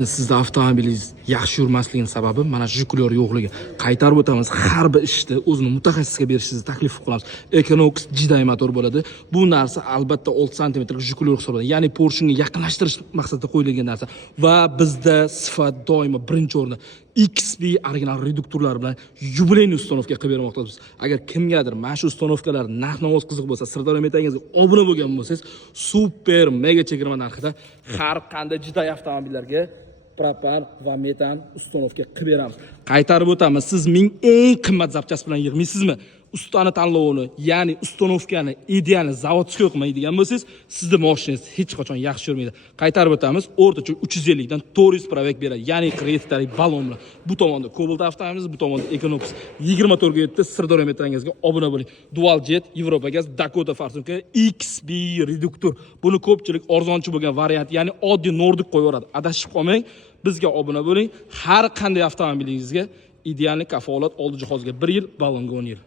Sizda avtomobilingiz yaxshi yurmasligining sababi mana shu Jiguli yo'qligi. Qaytarib o'tamiz. Har bir ishni o'zini mutaxassisga berishingizni taklif qilamiz. Equinox Jidai motor bo'ladi. Bu narsa albatta 6 sm Jiguli hisoblanadi. Ya'ni Porsche'ga yaqinlashtirish maqsadida qo'yilgan narsa va bizda sifat doimo birinchi o'rinda. XB original reduktorlar bilan yubileyniy ustanovka qilib bermoqdamiz. Agar kimgadir mana shu ustanovkalar narx-navoz qiziq bo'lsa, Sirdaryo metangizga obuna bo'lgan bo'lsangiz, super mega chegirma narxida har qanday Jidai avtomobillarga propan va metan ustanovka qilib beramiz. Qaytarib o'tamiz. Siz eng qimmat zapchast bilan yig'maysizmi? Ustani tanlovini, ya'ni ustanovkani idealni zavodskiy qilmaydigan bo'lsangiz, sizning mashinangiz hech qachon yaxshi yurmaydi. Qaytarib o'tamiz. O'rtacha 350 dan 400 provek beradi. Ya'ni kreditalik balon bilan. Bu tomonda Cobalt avtomobilimiz, bu tomonda Equinox 24 ga yetdi. Sirdaryo metangizga obuna bo'ling. Dual jet, Yevropa gaz, Dakota farsumka, XB reduktor. Buni ko'pchilik arzonchi bo'lgan variant, ya'ni oddiy Nordic qo'yaveradi. Adashib qolmang. Bizga obuna bo'ling. Har qanday avtomobilingizga ideal kafolat oldi jihozga 1 yil, balonga 10 yil.